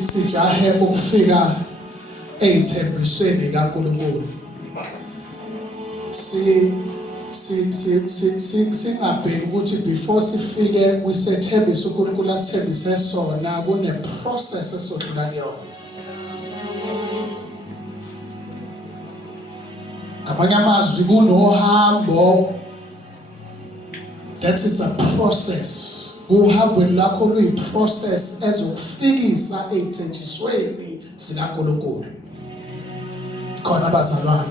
sijahe ukufika ezithembisweni kaNkulunkulu. Singabheki ukuthi before sifike kwisethembiso uNkulunkulu asithembise sona kune process esodlula kuyona. Amanye amazwi kunohambo, that is a process. Uhambo lakho luyiprocess ezokufikisa ezithenjisweni zikaNkulunkulu. Khona abazalwane.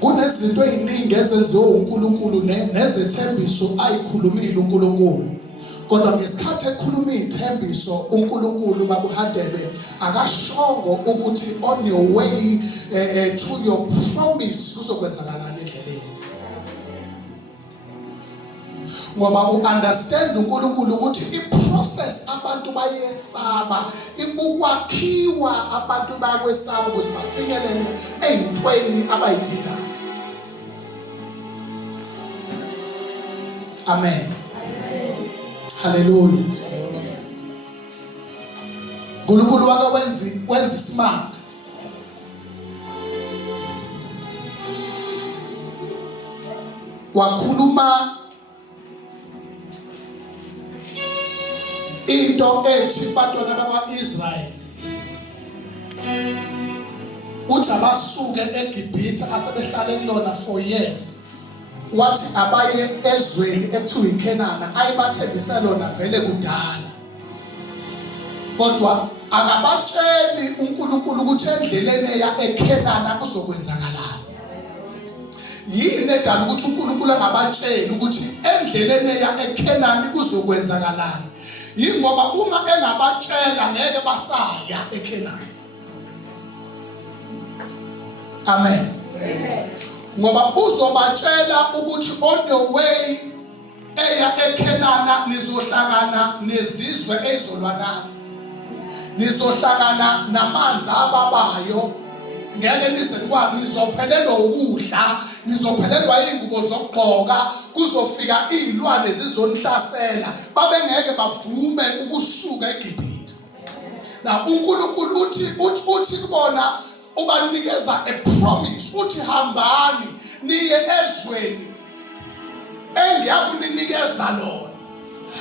Kunezinto eziningi ezenziwe uNkulunkulu nezethembiso ayikhulumile uNkulunkulu. Kodwa ngesikhathi ekhuluma izithembiso uNkulunkulu babuhadebe akashongo ukuthi on your way to your promise kuzokwenzakala endleleni. Ngoba u-understand uNkulunkulu ukuthi i-process abantu bayesaba, ukwakhiwa abantu bakwesaba ukuze bafinyelele ey'ntweni abayidingayo. Amen. Hallelujah. uNkulunkulu wake wenza isimanga. Wakhuluma into ethi bantwana bakwa-Israyeli uthi abasuke eGibhithe asebehlale kulona 4 years. Wathi abaye ezweni ekuthiwa iKhenana ayibathembise lona vele kudala. Kodwa akabatsheli uNkulunkulu ukuthi endleleni eya eKhenana kuzokwenzakalani. Yini edala ukuthi uNkulunkulu angabatsheli ukuthi endleleni eya eKhenani kuzokwenzakalani? Yingoba uma engabatshela ngeke basaya eKhenani. Amen. Amen. Ngoba uzobatshela ukuthi on your way eya eKhenana nizohlangana nezizwe ezolwana. Nizohlangana namanzi ababayo. Ngeke nizophelelwa ukudla, nizophelelwa ingubo zokugqoka, kuzofika izilwane zizonihlasela, babengeke bavume ukusuka eGibhithe. Na uNkulunkulu uthi kubona ubanikeza a promise, uthi hambani niye ezweni engiyakunikeza lona.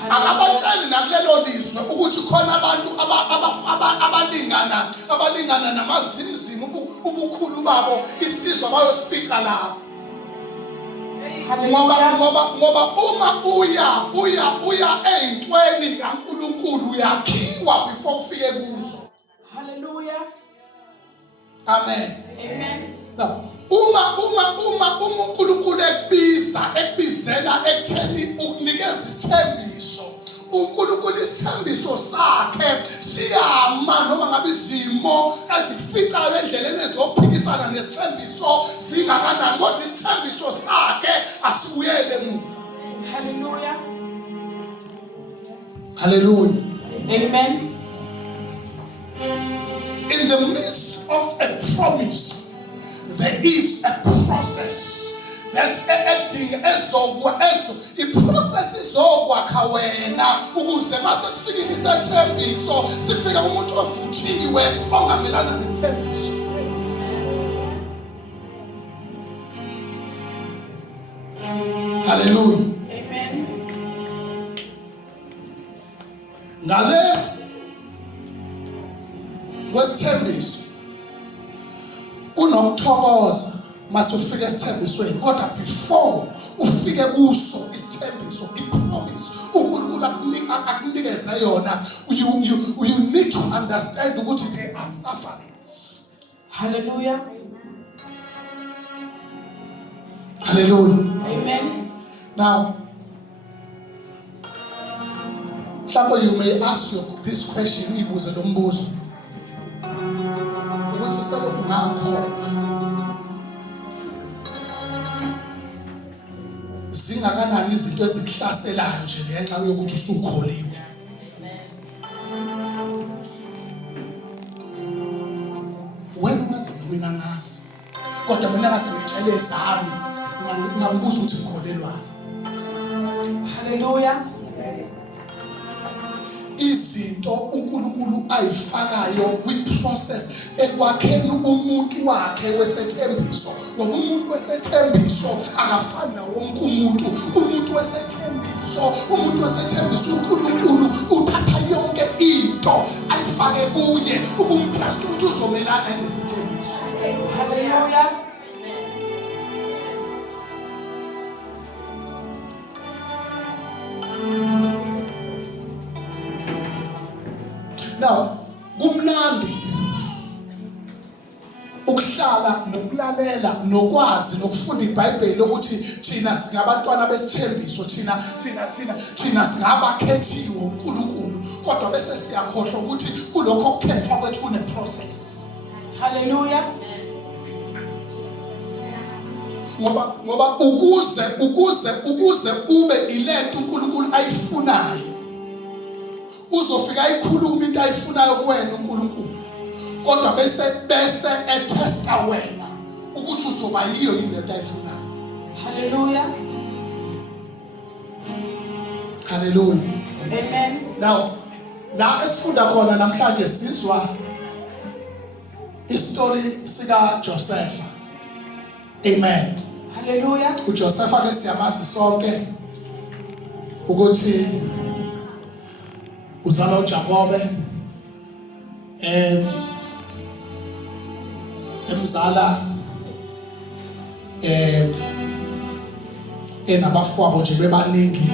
Akabatsheli nakulelo lizwe ukuthi khona abantu abalingana namazimzimu ubukhulu babo isizwe bayosifica lapho. Ngoba uma uya ey'ntweni kaNkulunkulu uyakhiwa before ufike kuzo. Hallelujah. Amen. Amen. Now, uma uNkulunkulu ekubizela ekutheni ukunikeza isithembiso, uNkulunkulu isithembiso sakhe siyama noma ngabe izimo ezificayo endleleni ezophikisana nesithembiso singakanani, kodwa isithembiso sakhe asibuyele emuva. Hallelujah. Hallelujah. Amen. In the midst of a promise, there is a process that i-process izokwakha wena ukuze mase kufikile isethembiso sifika umuntu ovuthiwe ongamelana nesithembiso. Hallelujah. Amen. Ngale kwesithembiso kunokuthokoza mase ufike esithembisweni, kodwa before ufike kuso isithembiso, ipromise uNkulunkulu akunikeze yona, you need to understand ukuthi there are sufferings. Hallelujah. Hallelujah. Amen. Now, you may ask this question, ibuze lo mbuzo ukuthi selokhu ngakhona zingakanani izinto ezikuhlaselayo nje ngenxa yokuthi usukholiwe. Wena ungazi mina ngazi, kodwa mina ngasengitshele ezami ngambuza ukuthi ngikholelwa. Hallelujah. izinto uNkulunkulu ayifakayo kwi-process ekwakheni umuntu wakhe wesethembiso. Ngoba umuntu wesethembiso akafani nawo wonke umuntu. Umuntu wesethembiso uNkulunkulu uthatha yonke into ayifake kuye ukumtesta ukuthi uzomelana nesithembiso. Hallelujah. Now, kumnandi ukuhlala nokulalela nokwazi nokufunda iBhayibheli ukuthi thina singabantwana besithembiso, thina singabakhethiwe uNkulunkulu, kodwa bese siyakhohlwa ukuthi kulokho okukhethwa kwethu kune process. Hallelujah. Ngoba ukuze ube ilento uNkulunkulu ayifunayo, uzofika ayikhuluma into ayifunayo kuwena uNkulunkulu, kodwa bese etesta wena ukuthi uzoba yiyo yini lento ayifunayo. Hallelujah. Hallelujah. Amen. Now, la esifunda khona namhlanje sizwa istory sika Joseph. Amen. Hallelujah. uJoseph ake siyamazi sonke ukuthi uzalwa uJakobe, emzala enabafowabo nje bebaningi,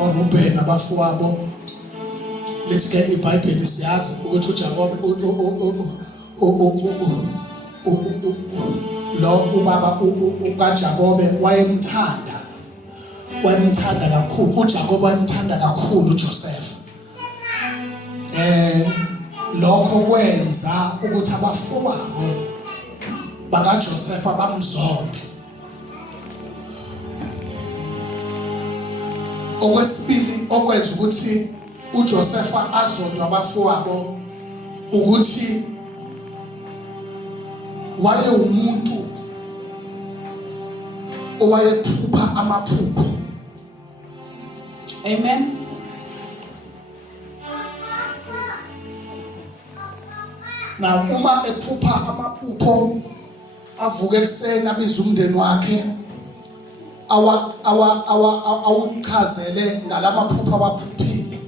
oRuben nabafowabo. Lithi ke iBhayibheli siyazi ukuthi uJakobe lo ubaba ukaJakobe wayemthanda kakhulu. uJakobe wayemthanda kakhulu uJoseph. Lokho kwenza ukuthi abafowabo bakaJoseph bamzonde. Okwesibili okwenza ukuthi uJoseph azondwe abafowabo ukuthi waye umuntu owayephupha amaphupho. Amen. Na uma ephupha amaphupho, avuke ekuseni abiza umndeni wakhe awuchazele ngalamaphupho abaphuphile,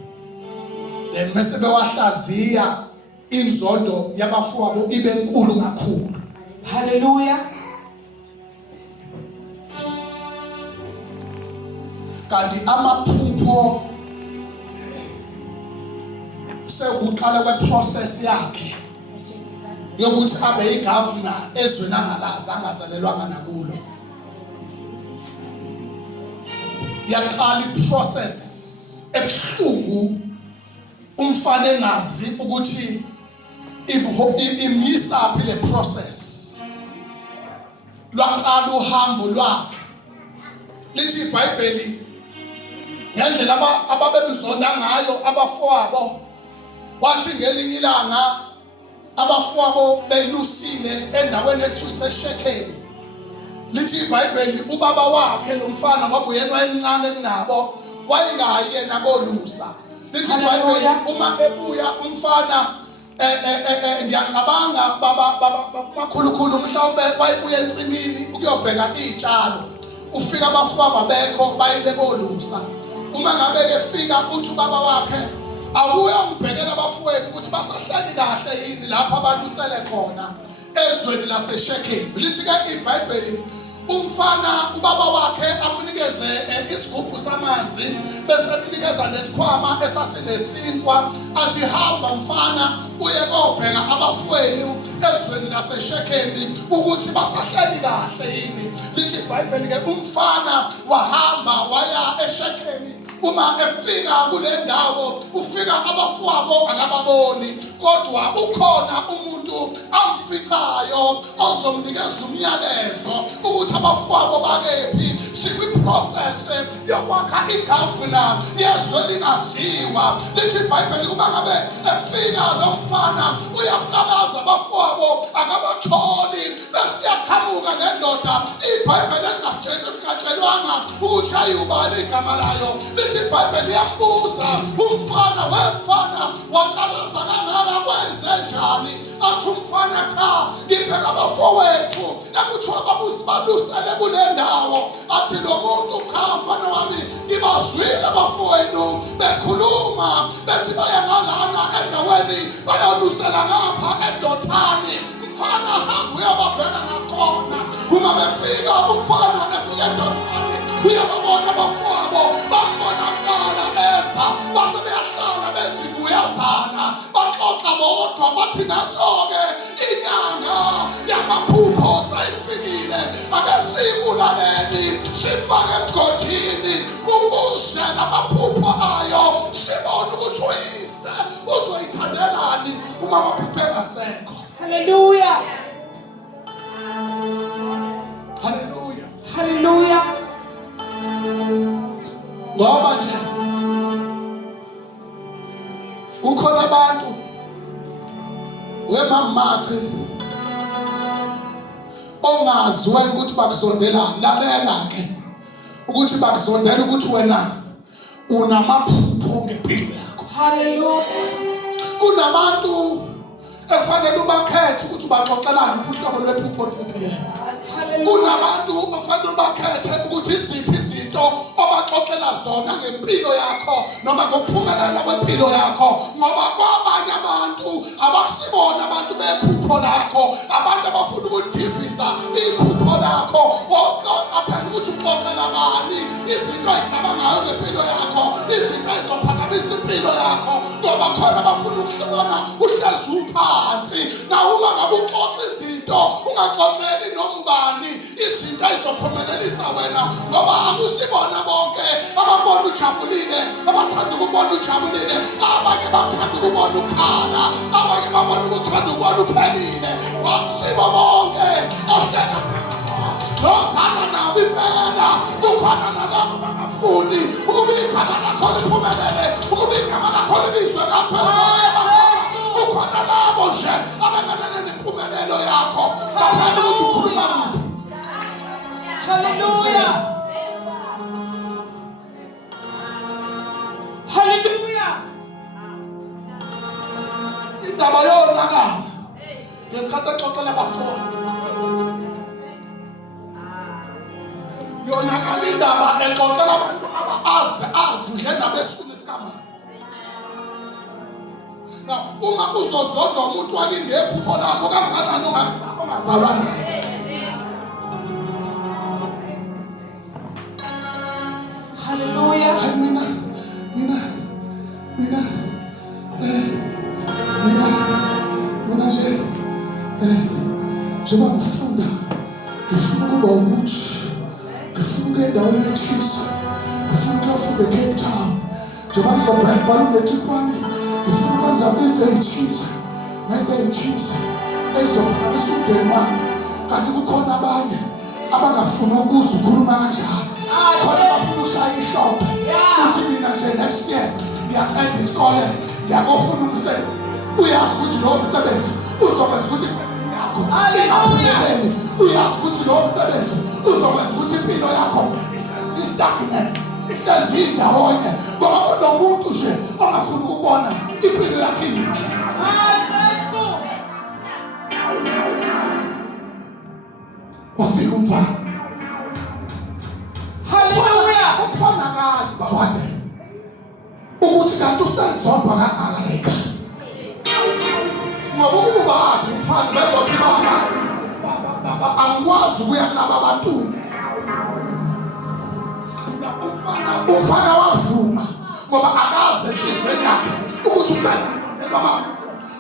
then mase bewahlaziya inzondo yabafowabo ibe enkulu kakhulu. Hallelujah. Kanti amaphupho sekuqala kweprocess yakhe yokuthi abe igavana ezweni angalazi, angazalelwanga nakulo. Yaqala iprocess ebuhlungu, umfana engazi ukuthi imyisaphi le process. Lwaqala uhambo lwakhe. Lithi iBhayibheli ngendlela ababemzonda ngayo abafowabo, wathi ngelinye ilanga abafowabo belusile endaweni ethiwa iseShekemi. Lithi iBhayibheli ubaba wakhe lo mfana ngoba uyena wayemncane kunabo, wayengayena kolusa. Lithi iBhayibheli uma ebuya umfana ngiyacabanga makhulukhulu mhlawumbe wayebuya ensimini ukuyobheka izitshalo, ufika abafowabo abekho bayile kolusa. Uma ngabe efika uthi ubaba wakhe awuye umbhekela abafowenu ukuthi basahleli kahle yini lapha abalusele khona ezweni laseShekemi. Lithi ke iBhayibheli umfana ubaba wakhe amunikeze isigubhu samanzi, bese emnikeza nesikhwama esasinesinkwa, athi hamba mfana uye kobheka abafowenu ezweni laseShekemi ukuthi basahleli kahle yini. Lithi iBhayibheli ke umfana wahamba waya eShekemi. Uma efika kule ndawo ufika abafowabo akababoni, kodwa ukhona umuntu amficayo ozomnikeza umyalezo ukuthi abafowabo bakephi. Sikwiprocess yokwakha igavana yezwe lingaziwa. Lithi iBhayibheli uma ngabe efika lo mfana uyaqalaza abafowabo akabatholi, bese yaqhamuka nendoda iBhayibheli elingatshelwanga ukuthi ayubani igama layo. Lithi iBhayibheli yambuza umfana waqalaza kangaka kwenze njani athi umfana cha ngibheka abafowethu ekuthiwa babusibalusele kule ndawo athi lo muntu cha mfana wami ngibazwile abafowethu bekhuluma bethi baya ngalana endaweni bayalusela ngapha eDothani mfana hamba uyababheka ngakhona uma befika umfana efika eDothani uyababona abafowabo bambonakala eza base beyahlala bezibuyazana baxoxa bodwa bathi natho-ke inyanga yamaphupho seyifikile ake sibulaleni sifake emgodini ukuze namaphupho ayo sibone ukuthi uyise uzoyithandelani uma amaphupho engasekho. Hallelujah. Hallelujah. Hallelujah. Ngoba nje kukhona abantu wemamathi ongazi wena ukuthi bakuzondelani. Lalela ke ukuthi bakuzondela ukuthi wena unamaphupho ngempilo yakho. Hallelujah. Kunabantu ekufanele ubakhethe ukuthi ubaxoxelani uhlobo lwephupho oluphilayo. Kunabantu okufanele ubakhethe ukuthi iziphi izinto obaxoxela zona ngempilo yakho noma ngokuphumelela kwempilo yakho, ngoba kwabanye abantu abasibona abantu bephupho lakho, abantu abafuna ukudivisa iphupho lakho. Oxoxa phela ukuthi uxoxela bani izinto ay'cabangayo ngempilo yakho, izinto ezophakamisa impilo yakho, ngoba khona abafuna ukubona uhlezi uphansi. Na uma ngabe uxoxa izinto ungaxoxeli nomngani izinto ezophumelelisa wena, ngoba akusibona bonke ababona ujabulile abathanda ukubona ujabulile, abanye bathanda ukubona ukhala, abanye babona ukuthanda ukubona uphelile. Akusibo bonke ohleka nosana nabo impela. Kukhona nalabo bangafuni ukuba igama lakho liphumelele, ukuba igama lakho libizwe ngaphezulu. Kukhona labo nje abamelene nempumelelo yakho ngaphandle ukuthi ukhuluma kuphi. Hallelujah. Hallelujah. Indaba yonakala ngesikhathi exoxela abafowabo yonakala indaba exoxela abantu avudle nabesule sikama. Now uma uzozodwa umuntu walingephupho lakho kangakanani ongazalwa naye. Hallelujah. Mina nje njengoba ngifuna ukuba ukuthi ngifuna ukuya endaweni ethile, ngifuna ukuyofunda eCape Town. Njengoba ngizobhala umethi kwami ngifuna ukwenza into ey'thize nento ey'thize ezophakamisa umndeni wami, kanti kukhona abanye abangafuni ukuze ukhuluma kanjalo. Khona bafuna ushaya ihlombe uthi mina nje next year ngiyaqeda isikole ngiyakofuna umsebenzi. Uyazi ukuthi lowo msebenzi uzokwenza ukuthi ifamily yakho ingaphumeleli. Uyazi ukuthi lowo msebenzi uzokwenza ukuthi impilo yakho istagnant, ihlezi indawonye, ngoba kunomuntu nje ongafuni ukubona impilo yakho inje. Jesu. Wafika umfana. Hallelujah. Umfana akazi babade ukuthi kanti usezodwa kangaka leka. Ngoba ukuba wazi umfana bezothi baba angikwazi ukuya kulaba bantu. Umfana wavuma ngoba akazi enhliziyweni yakhe ukuthi usenelwa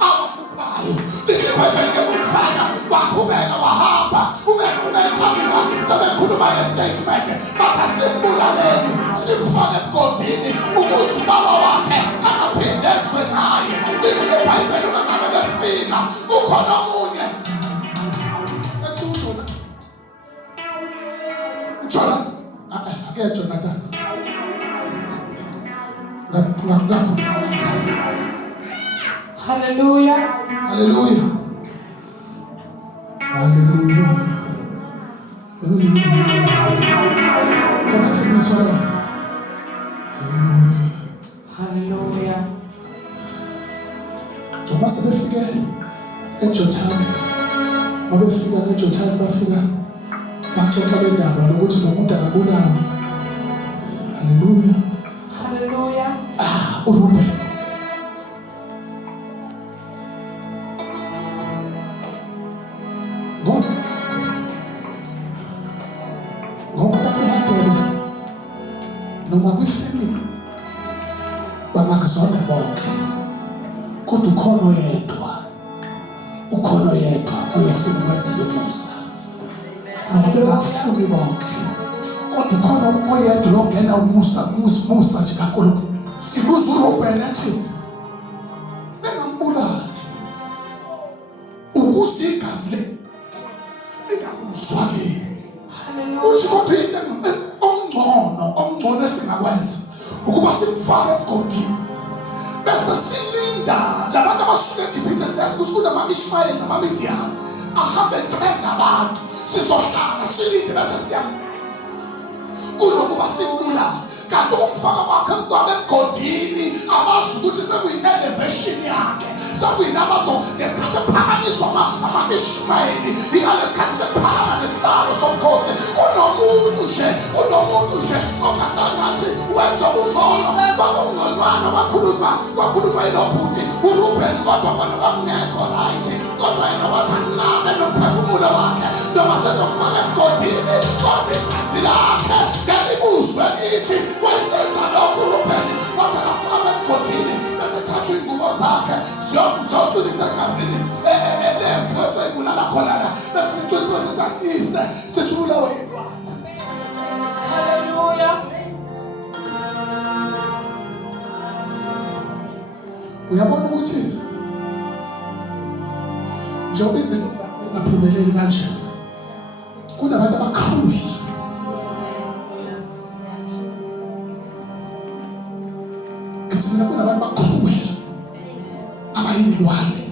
abaphuphayo. Lithi iBhayibheli umfana waqhubeka wahamba umethamina sebekhuluma nge-statement bathi asimbulaleni simfake emgodini ukuze ubaba wakhe angaphinde ezwe ngaye. Lithi iBhayibheli uma ngabe befika kukhona omunye ethi Jonathan Hallelujah. Hallelujah. Hallelujah. Hallelujah. Come on, take me to her. Hallelujah. Hallelujah. sebefike eJothani, mabefika eJothani bafika baxoxa lendaba lokuthi nomuntu akabulawa. Haleluya. Hallelujah. uRuben ngoba bakulandela noma kwifamily bangakuzonda bonke, kodwa ukhona yedwa uyofuna ukwenzela umusa. Noma bengakufuni bonke, kodwa ukhona oyedwa ongena umusa nje kaNkulunkulu. Sibuza uRuben ethi ningambulali ukuze igazi lingabuzwa kini. Uthi kodwa into ongcono esingakwenza ukuba simfake emgodini bese silinda labantu abasuke eGibhithe. Siyazi ukuthi kunama-Ishmayeli nama-Midiyani ahambe ethenga abantu, sizohlala silinde bese siyamngenisa kunokuba simbulale. Kanti umfaka kwakhe emgodini amazi ukuthi sekuyi-elevation yakhe, sekuyinamazo ngesikhathi ephakanyiswa ama-Ishmayeli, ingaleskhathi sekuphakama nesitalo somkhosi. Kunomuntu nje ongathi wenza uzono bakungconywana kwakhulunywa yilobhuti uRuben, kodwa bona bakungekho right, kodwa yena wathi anqabe nomphefumulo wakhe noma sezomfaka emgodini, kodwa igazi lakhe ngalibuzwe lithi wayesenza lokhu uRuben. Wathi akafaka emgodini bese thathwa iy'ngubo zakhe ziyocwilisa egazini lemvu eseyibulala khona la, bese sicwilisa bese sakuyise sithi ubulawe yilwane. Hallelujah. Uyabona ukuthi njengoba izinto zingaphumeleli kanje, kunabantu abaqhamuki mina kunabantu baqhubela abayilwane.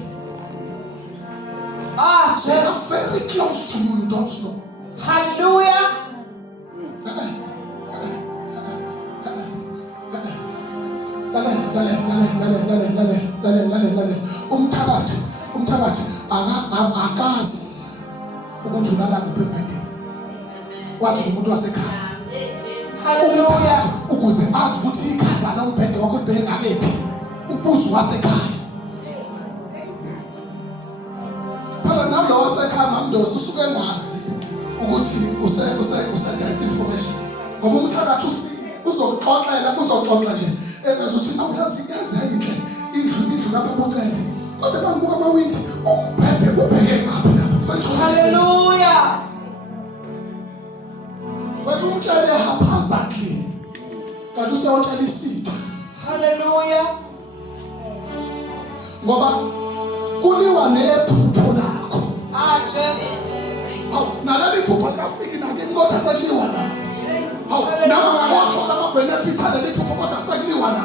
Just very close to you, you don't know. Hallelujah. Umthakathi akazi ukuthi ulala kuphi embhedeni. Wazi umuntu wasekhaya. Hallelujah. Ukuze azi ukuthi ikhaya la umbhede wakho libheke ngakephi, ubuzo wasekhaya. Phela nalo wasekhaya mamndosi usuke engazi ukuthi usendayisa information. Ngoba umthakathi uzokuxoxela nje ebezuthi awuyazi inhle indlu kaBabucele, kodwa bangibuka amawindi umbhede ubheke ngaphi lapho. Hallelujah. Wena umtshele haphazardly kanti useyotshela isitha. Hallelujah. Ngoba kuliwa nephupho lakho. Just naleli phupho lafiki nakini kodwa sekuliwa na. Nama ngakuthola ama-benefits aleli phupho kodwa sekuliwa na.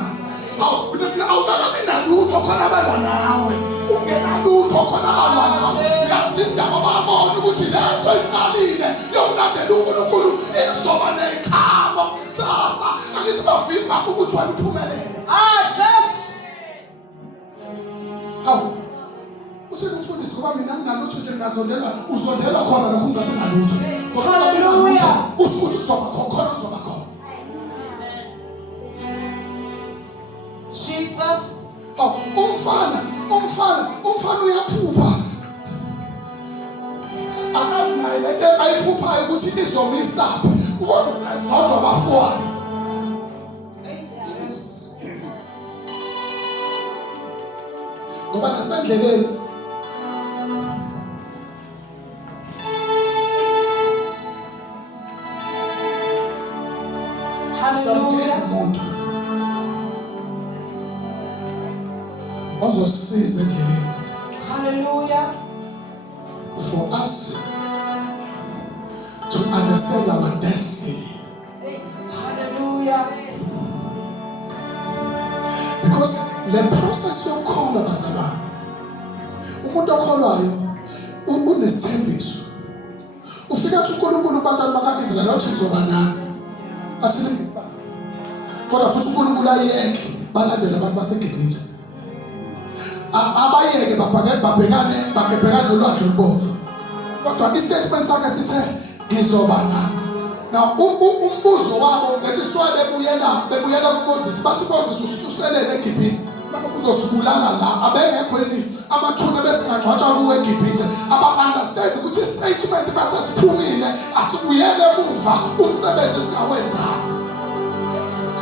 Awunakabi nalutho khona abalwa nawe, ungenalutho khona abalwa nawe. Yazindaba babona ukuthi lento iqalile yokulandela uNkulunkulu izoba nekhamo kusasa. Angithi bavimba ukuthi wena uphumelele. Just uthi umfundisi ngoba mina nginalutho nje ngazondelwa, uzondelwa khona lokho ungabi nalutho. Hallelujah. Kusho ukuthi kuzoba khona kuzoba khona. Jesus. Umfana uyaphupha. Akazi naye lento ayiphuphayo ukuthi izomisaphi kodwa zodwa bafowabo. Ngoba nasendleleni Hallelujah. umuntu ozosiza endleleni. Hallelujah. For us to understand our destiny. Hallelujah. Because the process yokukholwa bazalwane, umuntu okholwayo unesithembiso. Ufika ukuthi uNkulunkulu kubantwana bakaIsrael uthi ngizoba nani, athini ngifana. Kodwa futhi uNkulunkulu ayeke balandela abantu baseGibhithe. abayeke babhekane nolwandle olubomvu. Kodwa istatement sakhe sithe ngizoba nabo. Now umbuzo wabo ngeliswa bebuyela kuMoses bathi Moses ususelele eGibhithe. Uzosibulala la abengekho yini amathuna besingagcwatshwa kuwe eGibhithe aba-understand ukuthi istatement bese siphumile asibuyele emuva umsebenzi singawenza.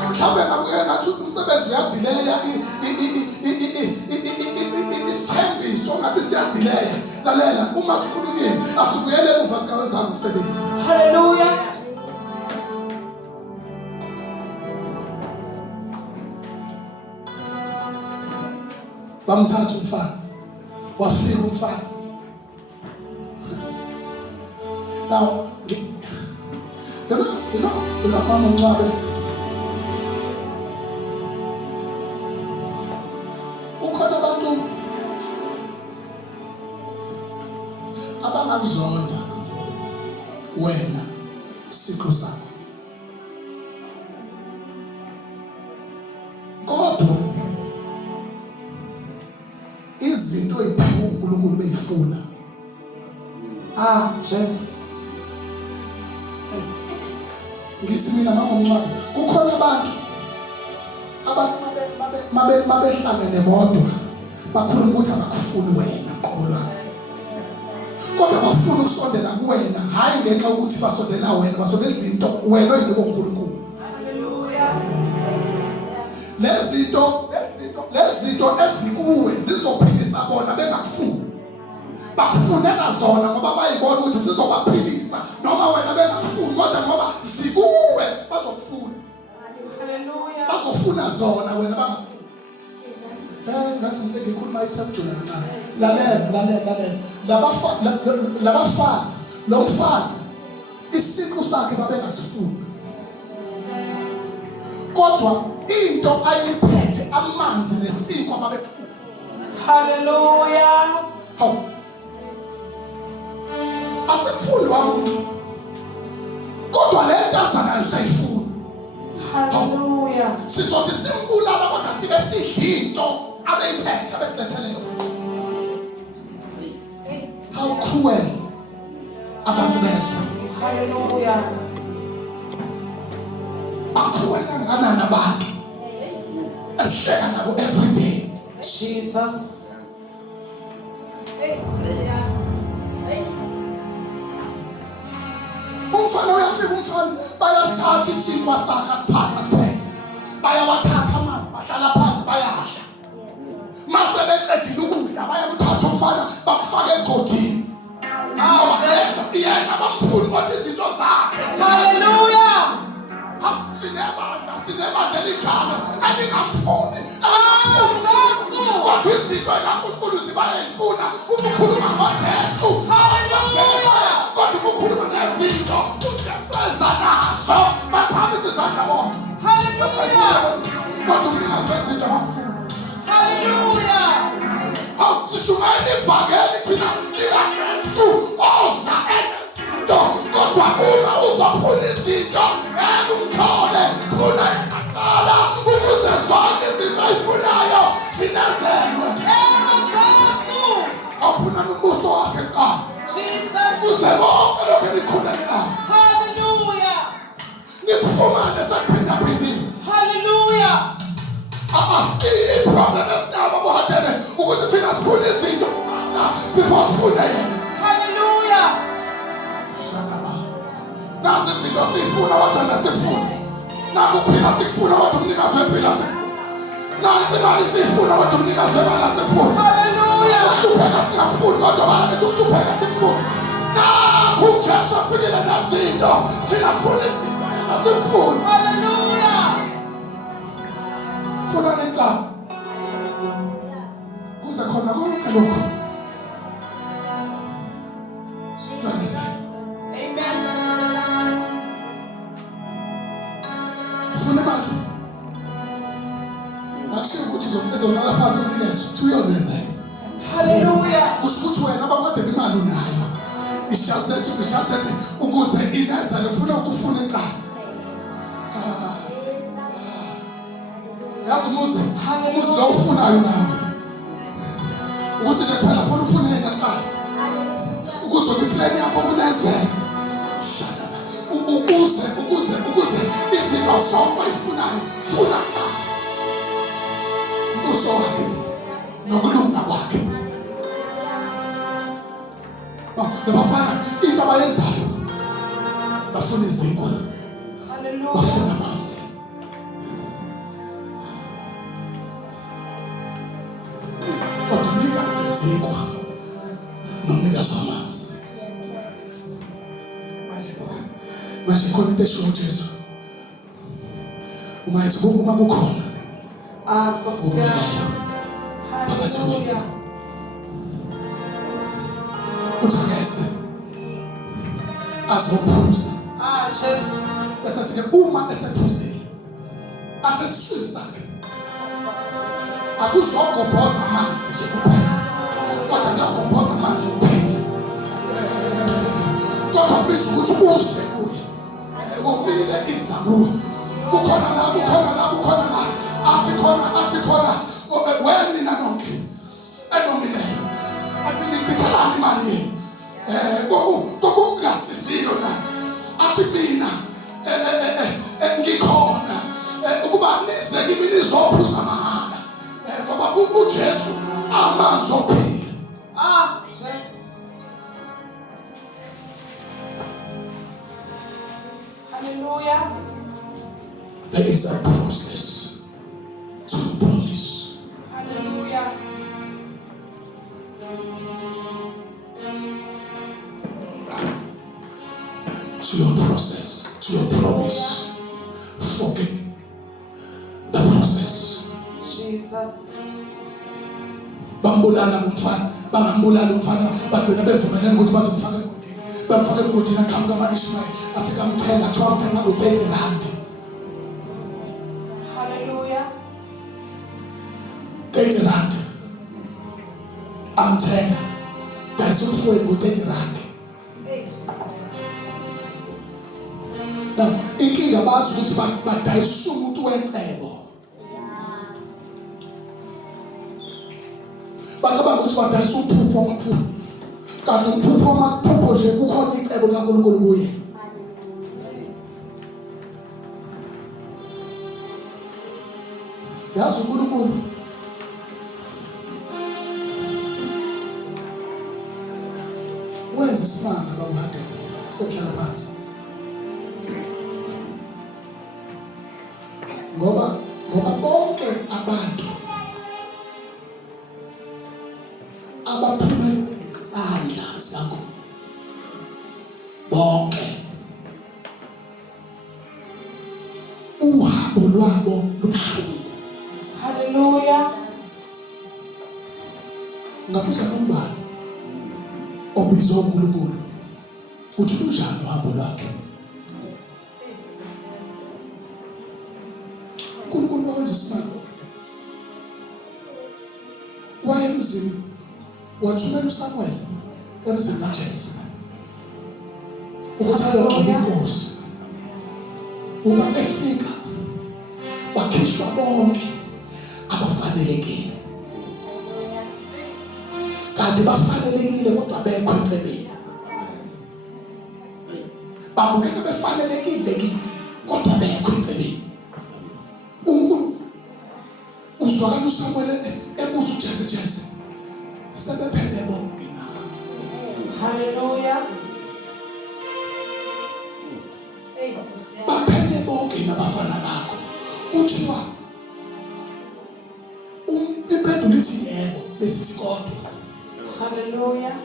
Mhlawumbe ngathi umsebenzi uyadileya isithembiso ngathi siyadileya. Lalela uma sikhulumile asibuyele emuva singawenza umsebenzi. Hallelujah. Bamthatha umfana wafika umfana. Now you know mama Ncwabe ukhona abantu abangakuzonda wena siqu sakho kodwa izinto eziphiwe uNkulunkulu beyifuna. Yes. Ngithi mina mama Ncwabe kukhona abantu mabehlangene bodwa bakhuluma ukuthi abakufuni wena qobo lwakho. Kodwa bafuna ukusondela kuwena hayi ngenxa ukuthi basondela wena basondela izinto wena oyinto kuNkulunkulu. Hallelujah. Lezinto ezikuwe zizophilisa bona bengakufuni. Bakufunela zona ngoba bayibona ukuthi zizobaphilisa noma wena bengakufuni kodwa ngoba zikuwe bazokufuna. Hallelujah. Bazofuna zona wena bangakufuni. Ngathi ngikhuluma isabujula kancane. Lalela. Labafana lo mfana isiqu sakhe babengasifuni. Kodwa into ayiphethe amanzi nesiko ababefuna. Hallelujah. Asikufuni wamuntu kodwa le nto azanayo sayifuna. Hallelujah. Sizothi simbulala kodwa sibe sidla into abeyiphethe abesilethele yona. How cruel abantu bezwe. Hallelujah. Cruel kangakanani abantu esihleka nabo every day. Jesus. Umfana uyafika umfana bayasatha isinkwa sakhe asiphatha asiphethe. Bayawathatha amanzi bahlala phansi bayadla. Mase beqedile ukudla bayamthatha umfana bakufaka emgodini. Yena bamfuni kodwa izinto zakhe. Hallelujah. Sinebandla elinjalo elingamfuni. Kodwa izinto kaNkulunkulu zibayifuna ukukhuluma ngoJesu. Hallelujah. Kodwa ukukhuluma ngezinto ungefeza nazo baphamisa izandla bonke. Hallelujah. Kodwa umnikazi wezinto bamfuna. Hallelujah. Sishumele ivangeli thina likaJesu oza ezinto kodwa uma uzofuna izinto umthole funa iqala ukuze zonke izinto ayifunayo zinezelwe. Jesu. Awufuna nombuso wakhe qala. Jesus. Uze bonke lokho nikhuleke nawo. Hallelujah. Nikufumane sekuphindaphindile. Hallelujah. I-problem esinabo bohadebe ukuthi thina sifuna izinto before sifuna yena. Hallelujah. Shalaba. Nasi izinto sifuna abantwana sifuna. Nakuphila sikufuna kodwa umnikazi wempilo sikufuna. Nansi imali sifuna kodwa umnikazi wemali sikufuna. Hallelujah. Ukuhlupheka singafuni kodwa bala esikuhlupheka sikufuna. Nakho uJesu afikele nazinto thina sifuna yena sikufuna. Hallelujah. Funa neqaba. Kuze khona konke lokho. Amen. Ufuna imali. Akusho ukuthi izonala phansi umnikeze uthi uyoneza. Hallelujah. Kusho ukuthi wena abakade imali unayo. It's just that ukuze inezele ufuna ukufuna iqaba. Yazi umuzi lo ufunayo nawe. Ukuze nje phela ufuna ufune ngaqala. Ukuze iplan yakho kunezela. Ukuze izinto zonke oyifunayo funa kuqala. Umbuso wakhe nokulunga kwakhe. Nabafana into abayenzayo bafuna izinkwa. Hallelujah. Bafuna amanzi. Kodwa umnikazi izinkwa nomnikazi wamanzi. Manje khona into esho uJesu. Uma ethi uma kukhona Nkosi yami. Hallelujah. uthakese azophuza. Jesus. Bese athi uma esephuzile athi esiswini sakhe akuzogobhoza amanzi nje kuphela, kodwa kuyagobhoza amanzi kuphela. Kodwa kubizwa ukuthi ubuhle kuye kumile iza kuwe. Kukhona la athi khona wena nonke enomileyo athi nichithelani imali yenu kokungasiziyo na athi mina ngikhona ukuba nize kimi nizophuza mahhala ngoba uJesu amanzi ophila. Jesus. Hallelujah. There is a process to the promise. Hallelujah. To your process, to your promise. Forget the process. Jesus. Bambulala umfana, bangambulala umfana, bagcina bevumelene ukuthi bazomfaka emgodini. Bamfaka emgodini aqhamuka ama-Ishmael, afika amthenga, kuthiwa amthenga u-30 Hallelujah. 30 amthenga. Dayisa umfowenu ngo-30. Now, inkinga bazi ukuthi badayisa umuntu wencebo. Bacabanga ukuthi badayisa uphupho wamaphupho. Kanti uphupho wamaphupho nje kukhona icebo likaNkulunkulu kuye. Yazi uNkulunkulu wenza isimanga babuhade sehlala phansi. Ngoba bonke abantu abaphume isandla sakho bonke uhambo lwabo lubuhlungu. Hallelujah. Ngabuza nombani obizwa uNkulunkulu uthi unjani uhambo lwakhe. uNkulunkulu wakwenza isimanga wayemzini wathumela uSamuel emzini kaJese ukuthi ayogcoba inkosi. Uma efika bakhishwa bonke abafanelekile, kanti bafanelekile kodwa bekho eceleni. Babukeka befanelekile kithi kodwa bekho eceleni. uNkulunkulu uzwakala uSamuel ebuza uJese sebephele bonke na. Hallelujah. Baphele bonke nabafana bakho. Kuthiwa impendulo ithi yebo besithi kodwa. Hallelujah.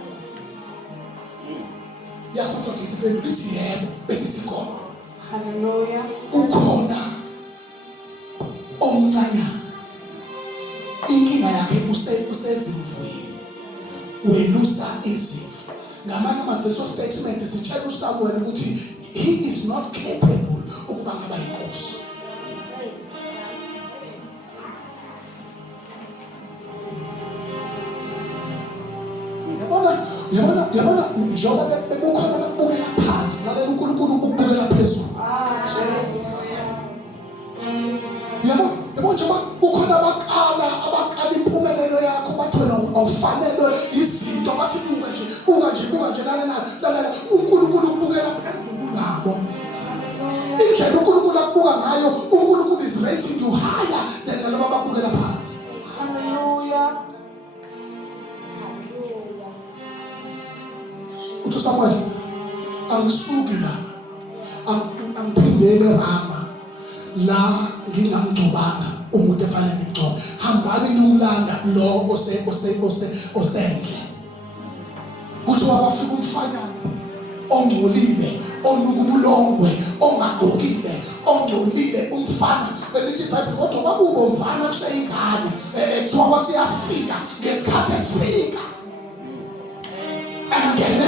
Yakho nje impendulo ithi yebo besithi kodwa. Hallelujah. Ukhona omncanyana inkinga yakhe usezimvweni welusa izimvu. Ngamanye amazwi leso statement sitshela uSamuel ukuthi he is not capable ukuba ngaba inkosi. Yabona njengoba bekukhona bakubukela phansi lalela uNkulunkulu ukubukela phezulu. Jesus. Yabo njengoba kukhona abaqala impumelelo yakho bathola awufanele izinto bathi buka nje lalela uNkulunkulu ubukela phezulu nabo. Indlela uNkulunkulu abuka ngayo, uNkulunkulu is rating you higher than laba ababukela phansi. Hallelujah. Uthi Samuel angisuki la angiphindele Rama la ngingamgcobanga umuntu efanele ngigcobe. Hambani nomlanda lo osendle. Kuthi wabafika umfanyana ongcolile, onukubulongwe, ongagqokile, ongcolile umfana. Belithi iBhayibheli kodwa kwakuba umfana kuseyingane kuthiwa wasiyafika ngesikhathi efika engena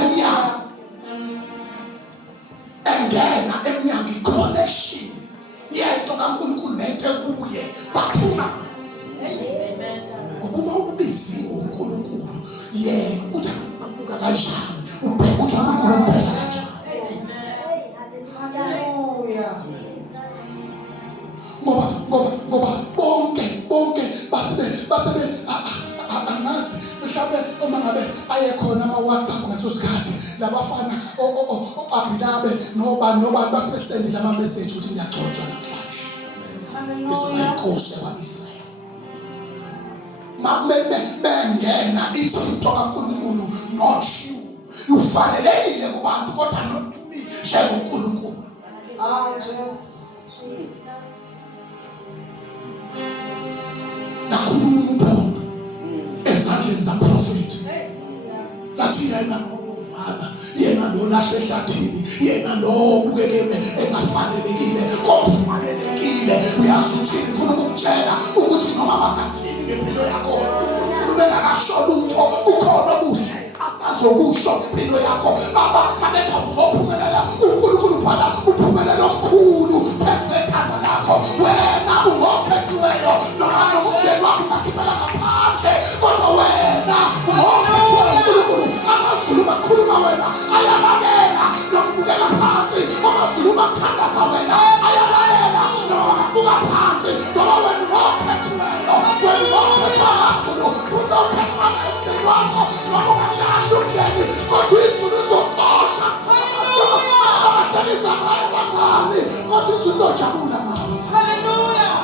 emnyango i-connection yento kaNkulunkulu nento kuye kwathuna. Uma ubiziwe uNkulunkulu yena uthi abuka kanjani, ubheka ukuthi uNkulunkulu ubheka kanjani. Hallelujah. Ngoba bonke basebe angazi mhlawumbe uma ngabe ayekhona ama-WhatsApp ngaso sikhathi labafana Abinabe noba basebesendile ama-message ukuthi ngiyagcotshwa namhlanje. Hallelujah. Inkosi yakwa-Israyeli bengena izinto kaNkulunkulu, not you. Ufanelekile kubantu kodwa not to me njengoNkulunkulu. Jesus. Nakhuluma uPaul ezandleni zaprofeti lathi yena lo lahle ehlathini, yena lo ubukeke engafanelekile kodwa ufanelekile. Uyazi uthini? Ngifuna ukukutshela ukuthi noma bangathini ngempilo yakho, uNkulunkulu bengakasho lutho, kukhona okuhle asazokusho ngempilo yakho. Baba mabethi uzophumelela, uNkulunkulu ubhala uphumelelo omkhulu phezu kwekhanda lakho. Wena ungokhethiweyo, noma nomndeni wakho ungakhiphela ngaphandle, kodwa wena ungokhethiweyo. uNkulunkulu amazulu makhuluma wena ayalalela, nokubukela phansi amazulu makuthandaza wena ayalalela, nokubuka phansi ngoba wena ungokhethiweyo. Wena ungokhethwa amazulu futhi ukhethwa emndeni wakho, noma ungalasha umndeni kodwa izulu izokosha. Abahlekisa ngayo bangani kodwa izulu ojabula ngayo. Hallelujah.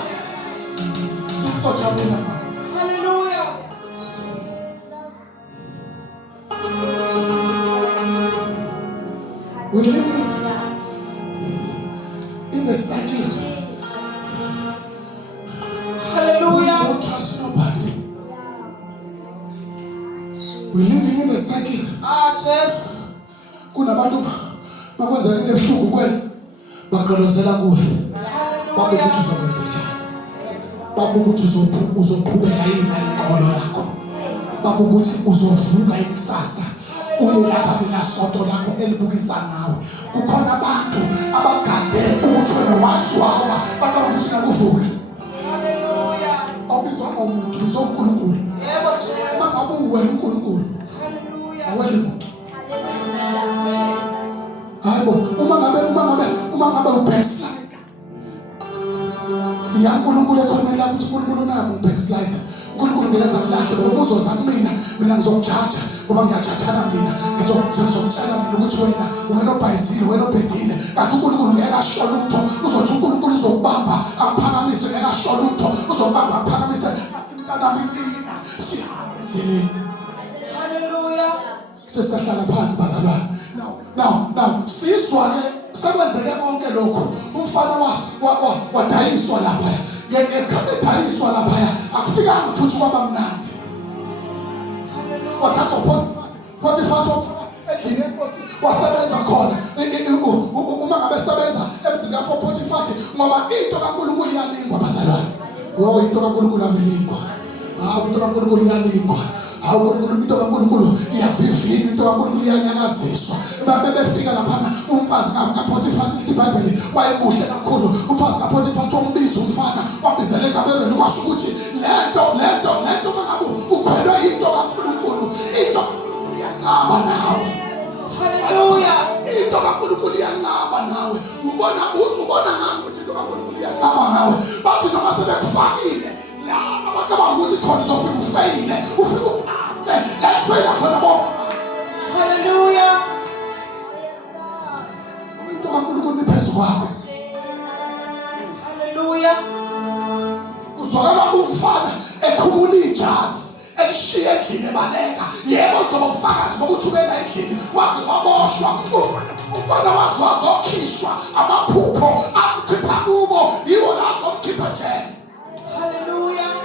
Izulu ojabula ngayo. Hallelujah. We live in the cycle. Hallelujah. We don't trust nobody. We're living in the cycle. Jesus. Kunabantu bakwenza into ebuhlungu kuwena baqolozela kuwe. Babuka ukuthi uzokwenza njani. Babuka ukuthi uzoqhubeka yini nalenkolo yakho. Babuka ukuthi uzovuka ikusasa uye lapha kunasonto lakho elibukisa ngawe. Kukhona abantu abagade ukuthi wena wasiwawa bacabanga ukuthi nakuvuka. Hallelujah. Awubizwa ngomuntu, ubizwa uNkulunkulu. Yebo Jesus. Mangabe uwena uNkulunkulu Hallelujah. awele muntu. Hayibo, uma ngabe ubackslide ya uNkulunkulu ekhona la ukuthi uNkulunkulu nami ubackslide. uNkulunkulu ngiyeza mlahle ngoba uzoza kumina ngizokujaja ngoba ngiyajathana mina ngizokutshela mina ukuthi wena obhayisile, wena obhedile. Kanti uNkulunkulu ngeke asho lutho. Uzothi uNkulunkulu uzokubamba aphakamise, ngeke asho lutho. Uzokubamba aphakamise nami mina sihambe endleleni. Hallelujah. Sesihlala phansi bazalwane. Now sizwa ke sekwenzeke konke lokho. Umfana wadayiswa lapha. Ngesikhathi edayiswa lapha akufikanga futhi kwaba mnandi. Wathathwa Potifar endlini yenkosi wasebenza khona. Uma ngabe sebenza emzini kaPotifar ngoba into kaNkulunkulu iyalingwa bazalwane. Into kaNkulunkulu avelingwa. Into kaNkulunkulu iyalingwa. Into kaNkulunkulu iyavivina, into kaNkulunkulu iyanyakaziswa. Bebefika lapha umfazi kaPotifar lithi iBhayibheli wayemuhle kakhulu. Umfazi kaPotifar wambiza umfana, wambizela ekamereni kwasho ukuthi lento mangabe ukhwelwe into kaNkulunkulu, into iyanqaba nawe. Hallelujah. Into kaNkulunkulu iyanqaba nawe. Ubona ngathi into kaNkulunkulu iyanqaba nawe. Bathi noma sebekufakile laba bacabanga ukuthi khona uzofika ufeyile, ufike uphase ijazi elishiye endlini ebaleka. Yebo uzoba ufakazi bokuthi ubeka endlini waze waboshwa. Umfana waze wazokhishwa amaphupho amkhipha kubo yiwo lapho amkhipha njena. Hallelujah.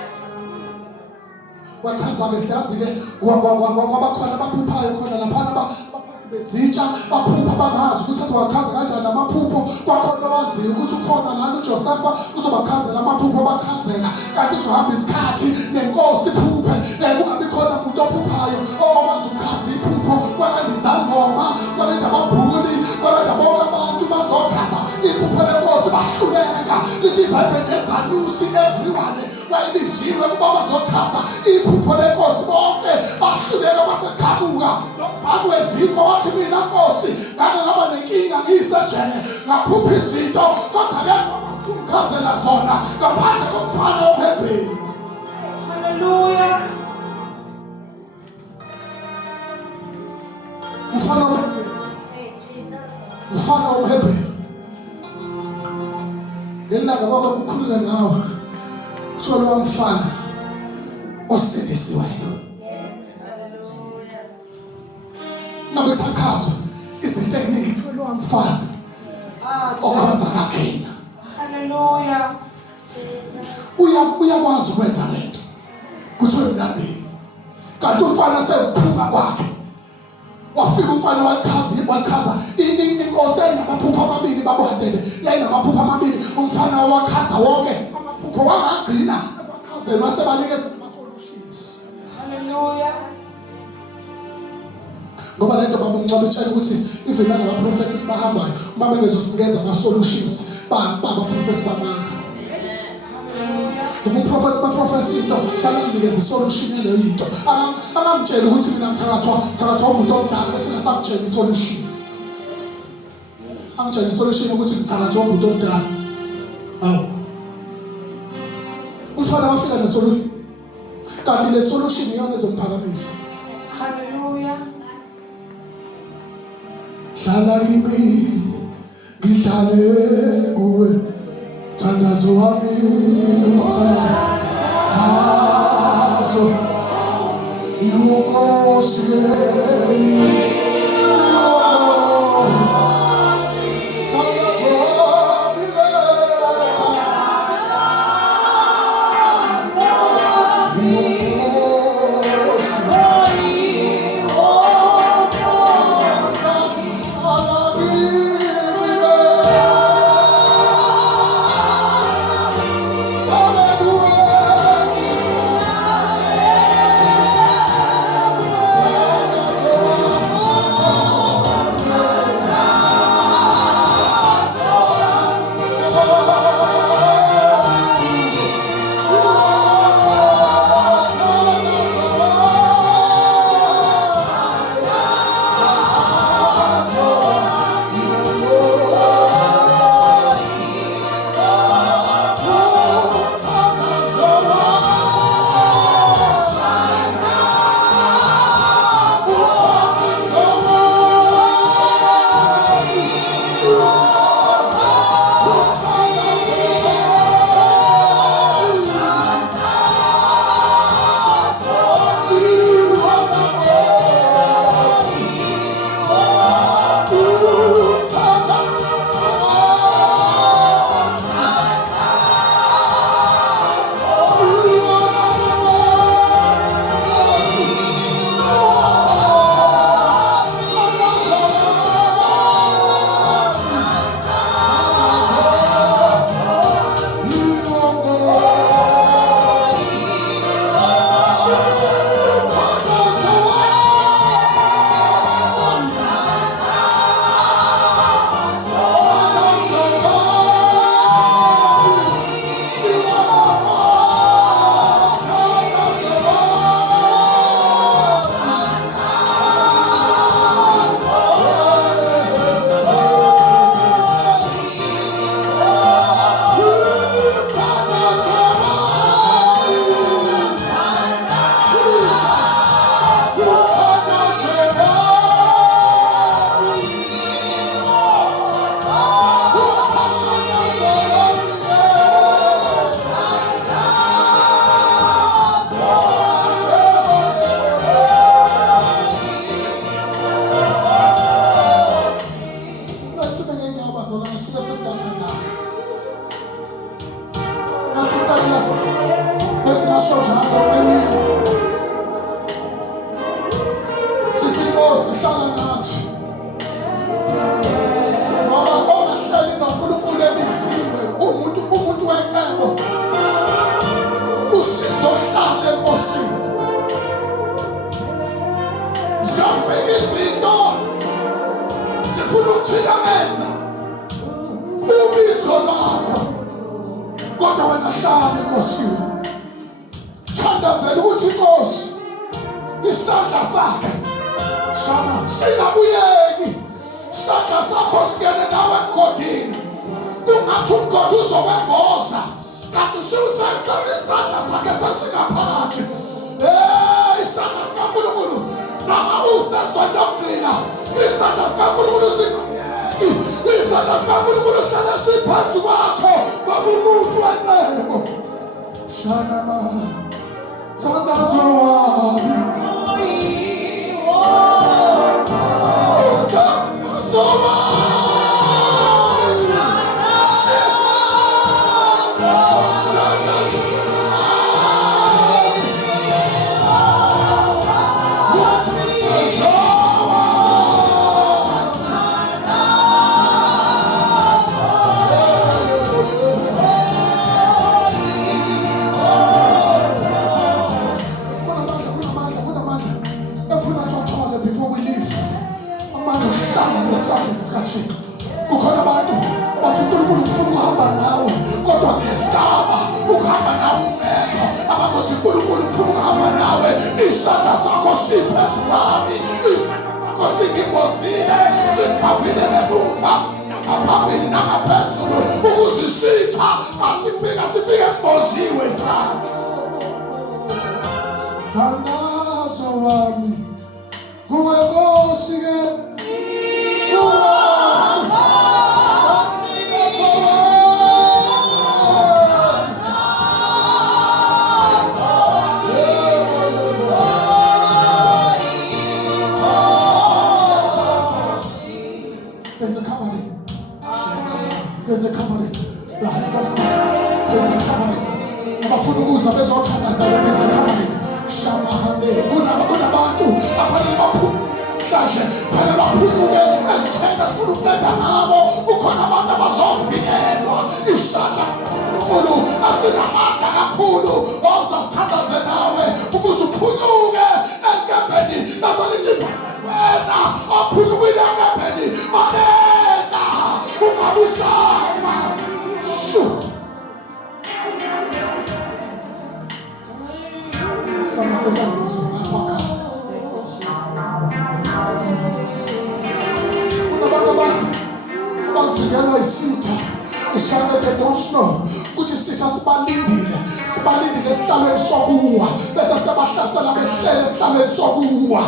Wachaza-ke siyazi-ke kwabakhona abaphuphayo khona laphana abaphathi bezitsha baphupha bangazi ukuthi azowachaza kanjani amaphupho. Kwakhona owaziyo ukuthi ukhona lana uJosefa uzobachazela amaphupho abachazela. Kanti uzohamba isikhathi nenkosi iphuphe kungabi khona umuntu ophuphayo okwazi ukuchaza iphupho. Kwalanda izangoma, kwalanda amabhuli, kwalanda bonke abantu bazochaza iphupho lenkosi bahluleka. Lithi iBhayibheli nezanusi everyone wayebiziwe ukuba bazochaza iphupho lenkosi bonke bahluleka baseqhamuka. Bakwezimo wathi mina Nkosi ngake ngaba nenkinga ngiyisenjene ngaphupha izinto kodwa-ke ungachazela zona ngaphandle komfana omhebheru. Hallelujah. Mfana omhebheru ngelilanga kwake kukhulunywa ngawo kuthiwa lowa mfana osindisiweyo. Ngabe kusakhazwa izinto eziningi kuthiwa lowa mfana okwenza kakhina. Hallelujah. Uyakwazi ukwenza lento kuthiwa emlandweni. Kanti umfana sewuphuma kwakhe wafika umfana wachaza inkosi enamaphupho amabili babondele yayinamaphupho amabili. Umfana wachaza wonke amaphupho wangagcina ekwachazela wasebanikeza ama-solutions. Hallelujah. Ngoba lento babungcwabisela ukuthi even nalaba-prophets esibahambayo uma bengezosikeza ama-solutions baba-prophets bamanga. Umprofeti baprofesi into fanele ninikeze isolution yaleyo into. Angamtshela ukuthi mina ngithakathwa umuntu omdala bese ngafakutshela isolution. Angitshela isolution ukuthi ngithakathwa umuntu omdala. Hawu. Umfana wafika nesolution. Kanti le solution iyona ezomphakamisa. Hallelujah. Hlala kimi ngihlale kuwe thandazo wami uthatha ngazo iwukosi thandazo wami uthikameza ubizo lakho kodwa wena hlala enkosini thandazela ukuthi inkosi isandla sakhe shama singabuyeki isandla sakho singene nawe emgodini kungathi umgodi uzokwemboza kanti ususesaba isandla sakhe sesingaphakathi isandla sikaNkulunkulu noma useswa nokugcina isandla sikaNkulunkulu isandla sikaNkulunkulu hlala siphansi kwakho ngoba umuntu wencebo shalama thandazo wami thandazo wami kukhona abantu bathi uNkulunkulu ufuna ukuhamba nawe kodwa ngesaba ukuhamba nawe ungekho abazothi uNkulunkulu ufuna ukuhamba nawe isandla sakho siphezu kwami isandla sakho singibozile singavile ngemuva ngaphambili nangaphezulu ukuzisitha masifika sifike emboziwe isandla thandazo wami kuwe Nkosi-ke There's a covering. The hand of God. There's a covering. Abafuna ukuza bezothandaza there's a covering. Shamahande. Kuna bantu afanele baphumshaje. Fanele baphunyuke esithena sifuna ukunceda ngabo. Ukhona abantu abazofikelwa. Isandla kaNkulunkulu asinamandla kakhulu. Ozasithandaze nawe ukuze uphunyuke enkembeni. Nazalithi wena ophunyukile enkembeni. Manena ungabusama. Sama sebenza apaka. Unabantu abazikelwa isitha. Ishatha they don't know. Ukuthi isitha sibalindile esihlalweni sokuwa. Bese sebahlasela behlele esihlalweni sokuwa.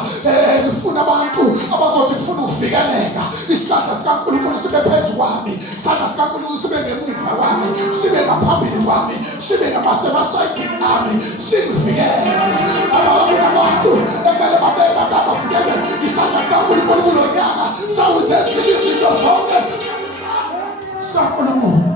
Ngifuna abantu abazothi ngifuna ukuvikeleka. Isandla sikaNkulunkulu sibe phezu kwami. Isandla sikaNkulunkulu sibe ngemuva kwami. Sibe ngaphambili kwami. Sibe ngabasemasayidini ami. Singivikele. Abantu ekumele babavikele. Isandla sikaNkulunkulu kulo nyaka sawuzenzile izinto zonke. sikaNkulunkulu.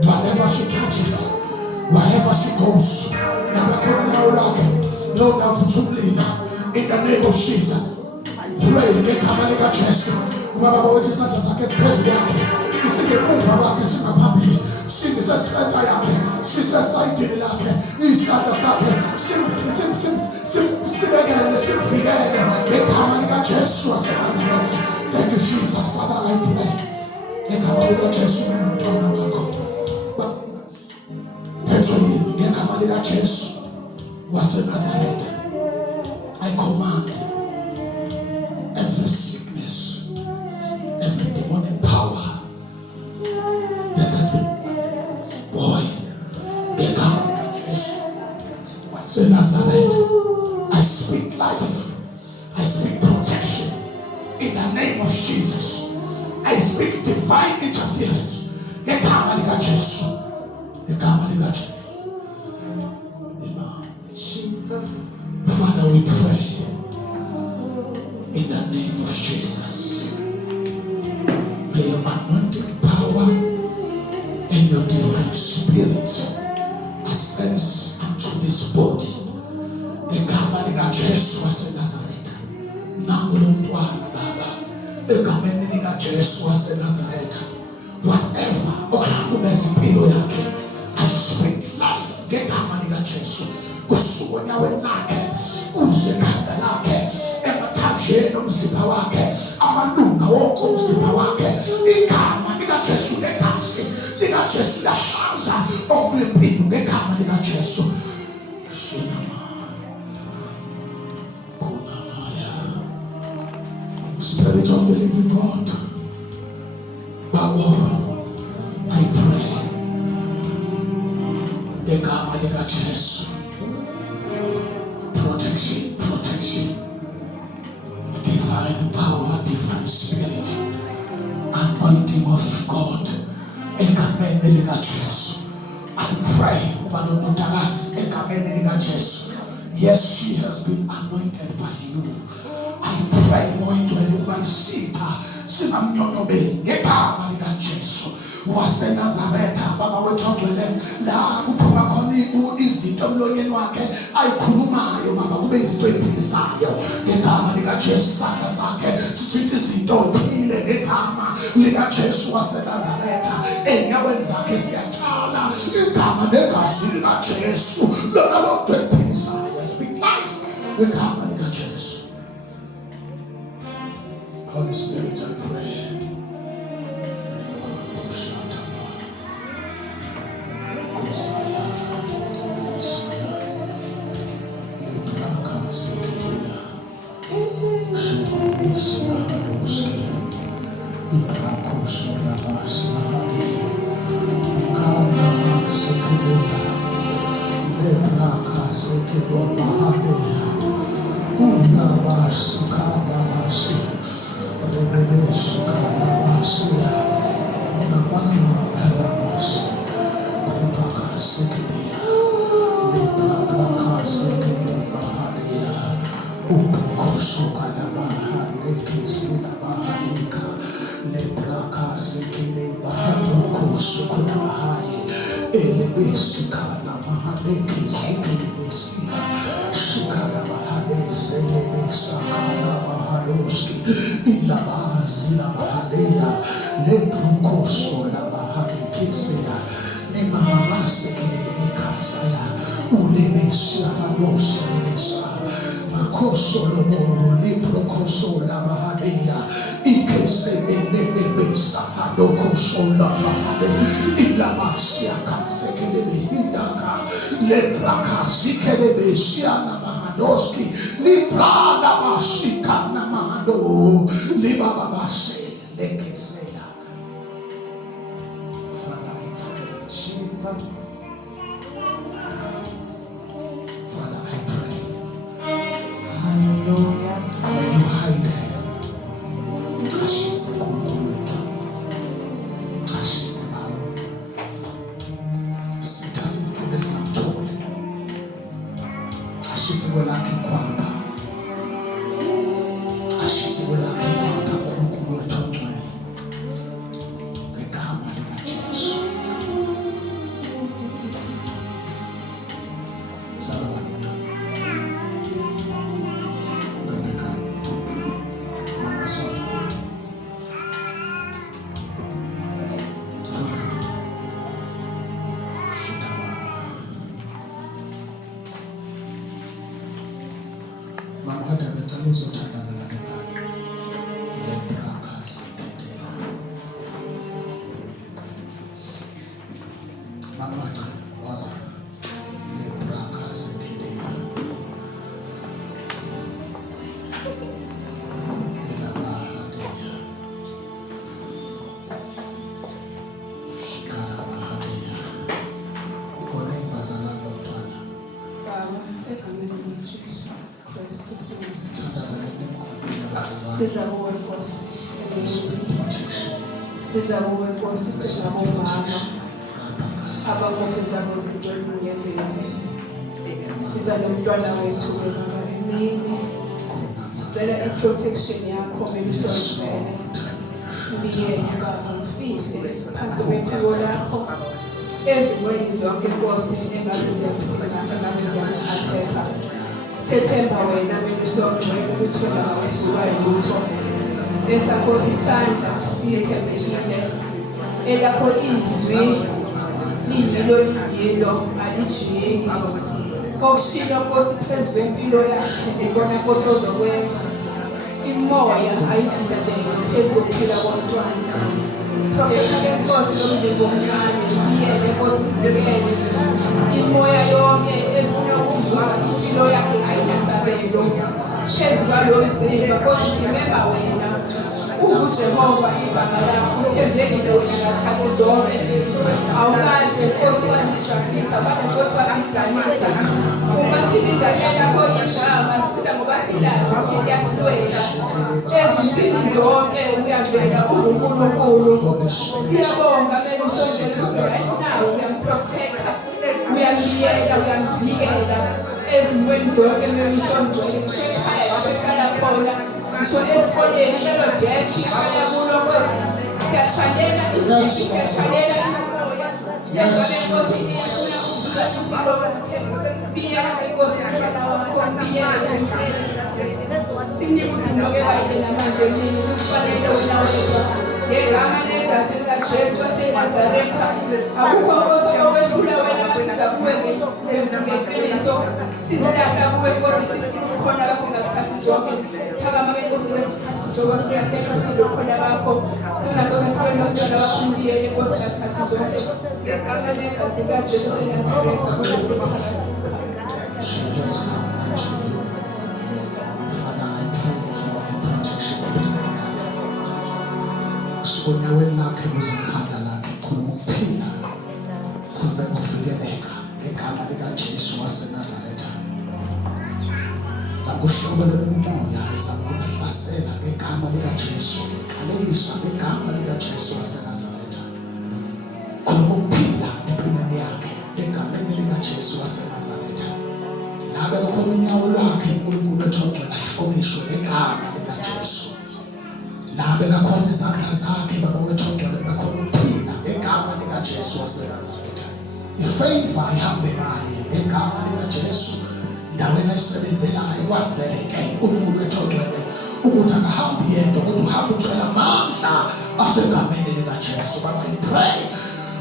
Wherever she touches, wherever she goes, in the name of Jesus, I pray thank you, Jesus. Father, I pray. I command every sickness, every demonic power that has been spoiled speak divine interference. Ngegama likaJesu. Ngegama likaJesu. Jesus. Father, we pray in the name of Jesus. May your anointing power and your divine spirit ascends unto this body. Ngegama likaJesu waseNazaretha. Nangulo mntwana Baba. Egameni likaJesu waseNazaretha. Whatever okuhlukumeza impilo yakhe, I speak life. Ngegama likaJesu. Kusuka onyaweni lakhe uze ekhanda lakhe emathanjeni omzimba wakhe amalunga wonke omzimba wakhe. Igama likaJesu legazi likaJesu lahlaza okulempilo ngegama likaJesu. Spirit of the living God, Baba, I pray ngegama likaJesu. Protection, divine power, divine spirit, anointing of God. Egameni likaJesu. I pray ubalondodakazi egameni likaJesu. Yes, she has been anointed by you. I pray moyintwele ubayisitha singamnyonobeli ngegama likaJesu waseNazaretha. Baba wethu ogcwele, la kuphuma khona izinto emlonyeni wakhe ayikhulumayo Baba, kube izinto eziphilisayo ngegama likaJesu. Isandla sakhe sithinta izinto eziphile ngegama likaJesu waseNazaretha. Enyaweni zakhe siyatshala igama negazi likaJesu lona lonto eliphilisayo. I speak life ngegama likaJesu. Holy Spirit, I pray. Siza uwe nkosi. Spirit protection. Siza kuwe Nkosi singabomama abangophe zabo zinto enyembezi. Siza nomntwana wethu Baba Emini. Sicela i-protection yakho melisongcwele. Mbiyene Baba mfihle phansi kwempilo lakho. Ezimweni zonke Nkosi engabe ziyamsingatha ngabe ziyamhatheka. Sethemba wena melisongcwele ukuthola wayo lutho. Esakho isandla siyethembekile. Elakho izwi liyilo alijiki. Kokushilo Nkosi phezu kwempilo yakhe ikona Nkosi ozokwenza. Imoya ayinasebenza phezu kokuphila komntwana. Protect Nkosi nomzimba omncane ubiyele Nkosi mvikele. Imoya yonke efuna ukuvuza impilo yakhe ayinasabelo. Phezu kwalo mzimba Nkosi simema wena. UJehova igama lakho uthembekile wena ngezikhathi zonke. Awukaze Nkosi wasijabulisa kodwa Nkosi wasidanisa. Uma sibiza lakho igama sibiza ngoba silazi ukuthi liyaswela. Ezimpini zonke uyavela uNkulunkulu. Siyabonga mele usongele ukuthi right now uyamprotecta, uyamyela, uyamvikela. Ezimweni zonke mele usongele ekhaya lapho ehlala khona. So esikoleni lelo desk ikhaya kulo siyashalela izinto siyashalela imoya. Njengoba Nkosi iyafuna ukuzuza impilo biyela Nkosi impilo wakho biyela. Sinikudumo-ke bayi namanje nini kufanele wena wedwa. Ngegama legazi likaJesu waseNazaretha akukho Nkosi okwedlula wena masiza kuwe ngeqiniso. Sizilahla kuwe Nkosi sikhona lapho ngezikhathi zonke. Phakama-ke Nkosi ngesikhathi zonke uyasehlulile khona bakho. Sina Nkosi phakathi nomntwana wakho umbiyele Nkosi ngezikhathi zonke. Ngegama legazi likaJesu waseNazaretha Onyaweni lakhe kuzikhanda lakhe khuluma ukuphila, khuluma ukuvikeleka ngegama likaJesu waseNazaretha. Akuhlobele umoya ezakumhlasela ngegama likaJesu, qalekisa ngegama likaJesu waseNazaretha. Khuluma ukuphila empilweni yakhe egameni likaJesu waseNazaretha. Nabe kukhona unyawo lwakhe uNkulunkulu ethongcwele ahlonishwe ngegama likaJesu. Nabe kakhona izandla zakhe Baba wethu ongcwele bakhona ukuphila ngegama likaJesu waseNazaretha. Ifavor ihambe naye ngegama likaJesu. Ndaweni ayisebenzelayo kwazeke uNkulunkulu wethu ongcwele ukuthi akahambi yedwa kodwa uhambe uthwele amandla asegameni likaJesu. Baba I pray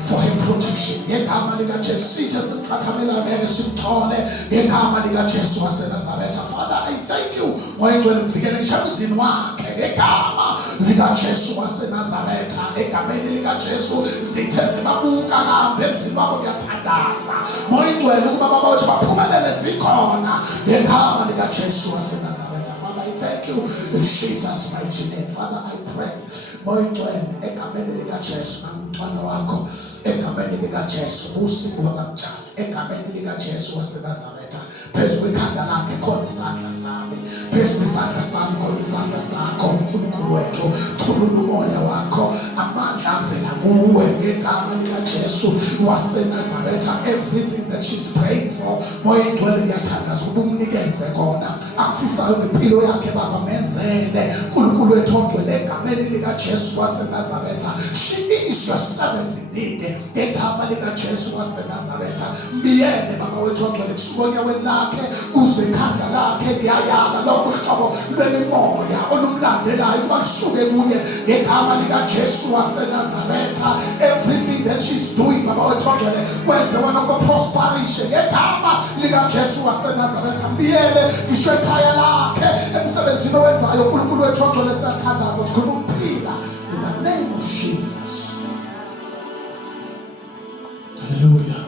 for her protection ngegama likaJesu. Sithe sicathamela ngeke simthole ngegama likaJesu waseNazaretha. Father I thank you ngoyingcwele mvikele emzini wakhe ngegama likaJesu waseNazaretha. Egameni likaJesu sithe sibabuka lapha emzini wabo kuyathandaza ngoyingcwele ukuba baba wethu baphumelele zikhona ngegama likaJesu waseNazaretha. Father I thank you in Jesus mighty name. Father I pray ngoyingcwele egameni likaJesu namntwana wakho egameni likaJesu usiku wakamtshana egameni likaJesu waseNazaretha. Phezu kwekhanda lakhe khona isandla sami, phezu kwesandla sami khona isandla sakho uNkulunkulu wethu. Thulula umoya wakho amandla avela kuwe ngegama likaJesu waseNazaretha. Everything that she's praying for moya ingcwele ngiyathandaza ukuthi umnikeze kona akufisayo ngempilo yakhe Baba menzele uNkulunkulu wethu ongcwele egameni likaJesu waseNazaretha. She is your servant indeed ngegama likaJesu waseNazaretha. Mbiyele Baba wethu ongcwele kusuka onyaweni lakhe kuze ekhanda lakhe ngiyayala lokho hlobo lwemimoya olumlandelayo ukuba kusuke kuye ngegama likaJesu waseNazaretha. Everything that she's doing Baba wethu ongcwele kwenze wena ukuprosperishe ngegama likaJesu waseNazaretha. Mbiyele ngisho ekhaya lakhe emsebenzini owenzayo uNkulunkulu wethu ongcwele siyathandaza sikhuluma ukuphila in the name of Jesus. Hallelujah.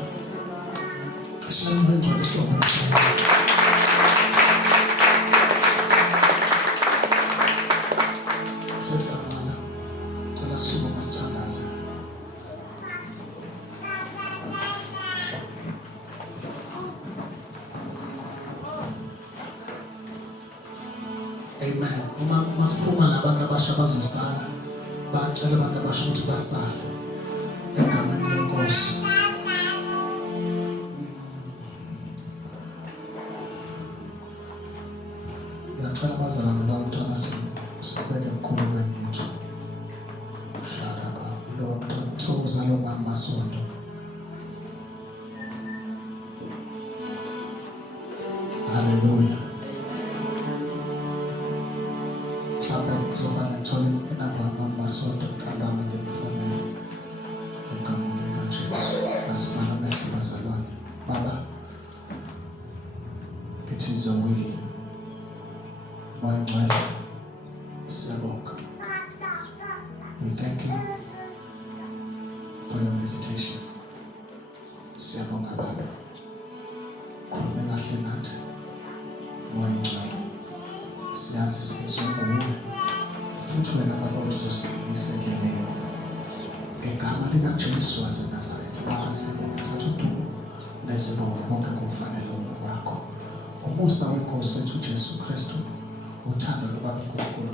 Amen. Uma siphuma nabantu abasha bazosala bacela abantu abasho ukuthi basale egameni lenkosi. Ngiyacela abazalwane lo mntwana sibeke emkhulumeni yethu. Shaka lo mntwana thokoza lo mama Masondo. Hallelujah. Mhlawumbe kuzofanele ngithole inamba mama Masondo kangama ngimfonele egameni likaJesu. Asifana nathi bazalwane. Baba, it is your will. My Sabok, we thank you for your visitation. Siyabonga Baba. Khulume kahle nathi. Moya siyazi sizobuya. Futhi wena Baba uzosigcina endleleni. Ngegama likaJesu waseNazaretha, Baba siyakuthatha udumo nezibongo bonke ngokufanele wakho. Umusa wenkosi yethu uJesu Kristu, uthando lukaNkulunkulu